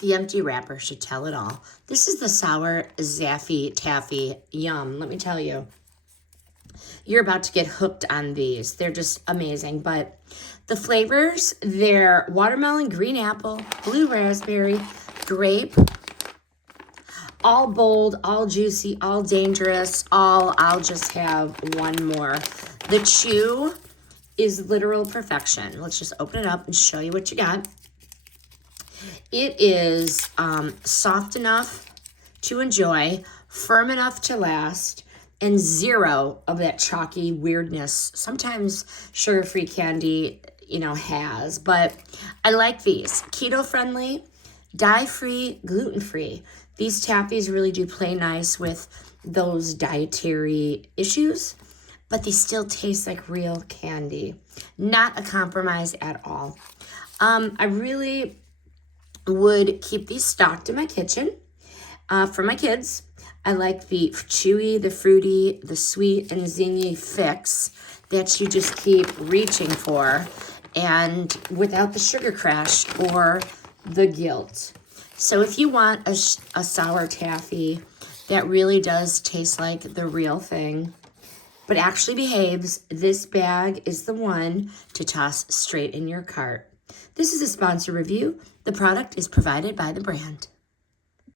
The empty wrapper should tell it all. This is the sour Zaffi Taffy. Yum, let me tell you. You're about to get hooked on these. They're just amazing. But the flavors, they're watermelon, green apple, blue raspberry, grape, all bold, all juicy, all dangerous, all I'll just have one more. The chew is literal perfection. Let's just open it up and show you what you got. It is soft enough to enjoy, firm enough to last, and zero of that chalky weirdness sometimes sugar-free candy, has. But I like these. Keto-friendly, dye-free, gluten-free. These Taffies really do play nice with those dietary issues, but they still taste like real candy. Not a compromise at all. I really would keep these stocked in my kitchen for my kids. I like the chewy, the fruity, the sweet, and zingy fix that you just keep reaching for, and without the sugar crash or the guilt. So if you want a sour taffy that really does taste like the real thing, but actually behaves, this bag is the one to toss straight in your cart. This is a sponsor review. The product is provided by the brand.